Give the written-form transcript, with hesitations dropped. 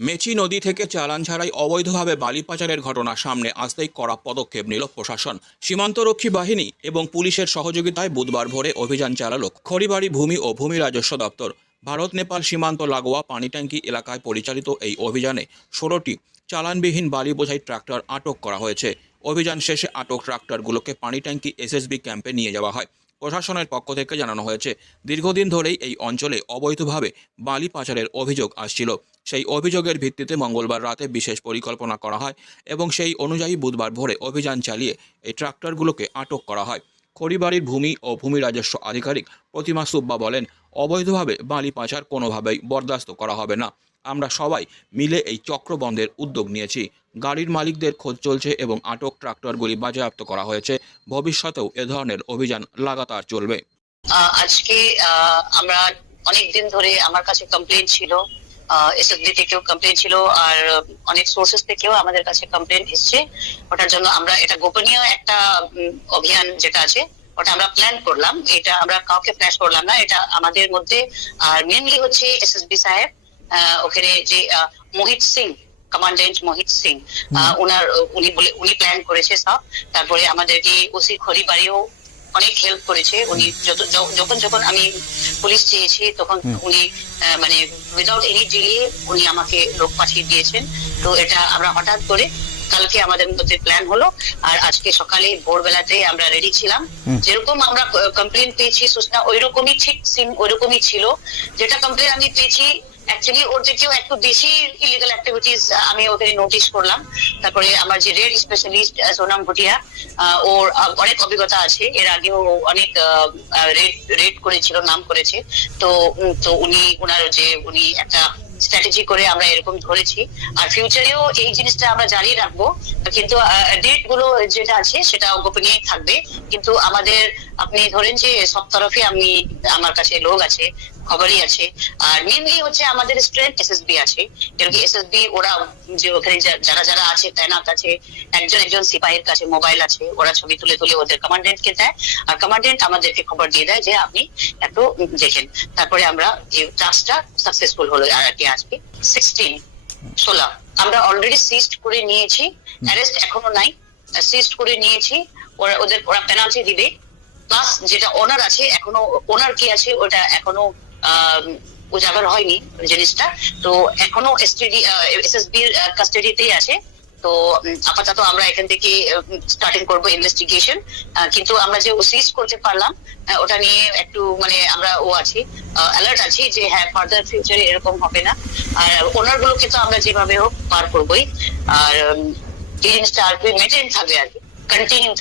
Messi নদী থেকে চালান ছাড়াই অবৈধভাবে বালি পাচারের ঘটনা সামনে আসতেই কড়া পদক্ষেপ নিল প্রশাসন। সীমান্তরক্ষী বাহিনী এবং পুলিশের সহযোগিতায় বুধবার ভোরে অভিযান চালালো খড়িবাড়ি ভূমি ও ভূমি রাজস্ব দপ্তর। ভারত নেপাল সীমান্ত লাগোয়া পানিট্যাঙ্কি এলাকায় পরিচালিত এই অভিযানে 16টি চালানবিহীন বালি বোঝাই ট্রাক্টর আটক করা হয়েছে। অভিযান শেষে আটক ট্রাক্টরগুলোকে পানিট্যাঙ্কি এসএসবি ক্যাম্পে নিয়ে যাওয়া হয়। প্রশাসনের পক্ষ থেকে জানানো হয়েছে, দীর্ঘদিন ধরেই এই অঞ্চলে অবৈধভাবে বালি পাচারের অভিযোগ আসছিল। সেই অভিযোগের ভিত্তিতে মঙ্গলবার রাতে বিশেষ পরিকল্পনা করা হয় এবং সেই অনুযায়ী বুধবার ভোরে অভিযান চালিয়ে এই ট্রাক্টরগুলোকে আটক করা হয়। খড়িবাড়ির ভূমি ও ভূমি রাজস্ব আধিকারিক প্রতিমা সুব্বা বলেন, অবৈধভাবে বালি পাচার কোনোভাবেই বরদাস্ত করা হবে না। আমরা সবাই মিলে এই চক্র বন্ধের উদ্যোগ নিয়েছি। গাড়ির মালিকদের খোঁজ চলছে এবং আটক ট্রাক্টরগুলি বাজেয়াপ্ত করা হয়েছে। ভবিষ্যতেও এ ধরনের অভিযান লাগাতার চলবে। আজকে আমরা অনেকদিন ধরে আমার কাছে কমপ্লেন ছিল, এসএসবি থেকেও কমপ্লেন ছিল, আর অনেক সোর্সেস থেকেও আমাদের কাছে কমপ্লেন এসছে। ওটার জন্য আমরা এটা গোপনীয় একটা অভিযান যেটা আছে ওটা আমরা প্ল্যান করলাম। এটা আমরা কাউকে ফ্ল্যাশ করলাম না, এটা আমাদের মধ্যে। আর মেনলি হচ্ছে এসএসবি সাহেব, ওখানে যে মোহিত সিং, কমান্ডেন্ট মোহিত সিং, উনি প্ল্যান করেছে সব। তারপরে আমাদেরকে ওসি খড়িবাড়িও অনেক হেল্প করেছে। উনি যখন আমি পুলিশ চেয়েছি তখন উনি মানে উইদাউট এনি ডিলে উনি আমাকে লোক পাঠিয়ে দিয়েছেন। তো এটা আমরা হঠাৎ করে কালকে আমাদের মধ্যে প্ল্যান হলো, আর আজকে সকালে ভোরবেলাতে আমরা রেডি ছিলাম। যেরকম আমরা কমপ্লেন পেয়েছি সূচনা ওইরকমই ঠিক সিম ওইরকমই ছিল। যেটা কমপ্লেন আমি পেয়েছি অ্যাকচুয়ালি ওর থেকেও একটু বেশি ইলিগাল অ্যাক্টিভিটিস আমি ওখানে নোটিস করলাম। তারপরে আমার যে রেড স্পেশালিস্ট সোনাম ভুটিয়া, ওর অনেক অভিজ্ঞতা আছে, এর আগেও অনেক রেড করেছিল, নাম করেছে। তো উনি একটা স্ট্র্যাটেজি করে আমরা এরকম ধরেছি। আর ফিউচারেও এই জিনিসটা আমরা জারি রাখবো, কিন্তু ডেট গুলো যেটা আছে সেটা গোপনীয় থাকবে। কিন্তু আমাদের আপনি ধরেন যে সব তরফে আমার কাছে লোক আছে, খবরই আছে। আর মেনলি হচ্ছে আমাদের স্ট্রেংথ এসএসবি আছে, কারণ কি এসএসবি ওরা যে ওখানে যারা আছে তাইনাত আছে, একজন সিপাহীর কাছে মোবাইল আছে, ওরা ছবি তুলে ওদের কমান্ডেন্টকে দেয়, আর কমান্ডেন্ট আমাদেরকে খবর দিয়ে দেয় যে আপনি একটু দেখেন। তারপরে আমরা এই টাস্কটা সাকসেসফুল হলো। আর কি আজকে 16 আমরা অলরেডি সিজড করে নিয়েছি, অ্যারেস্ট এখনো নাই, সিজড করে নিয়েছি। ওরা পেনাল্টি দিবে, প্লাস যেটা ওনার আছে এখনো, ওনার কি আছে ওটা এখনো উজাগার হয়নি জিনিসটা। তো এখনো এসএসবি এর কাস্টাডিতেই আছে। তো আপাতত আমরা এখান থেকে স্টার্টিং করব ইনভেস্টিগেশন। কিন্তু আমরা যে সিজ করতে পারলাম ওটা নিয়ে একটু মানে আমরা আছি, অ্যালার্ট আছি যে হ্যাঁ ফার্দার ফিউচারে এরকম হবে না। আর ওনার গুলোকে তো আমরা যেভাবে হোক পার করবোই। আর এই জিনিসটা আর কি মেনটেন থাকবে, আর কি কন্টিনিউ।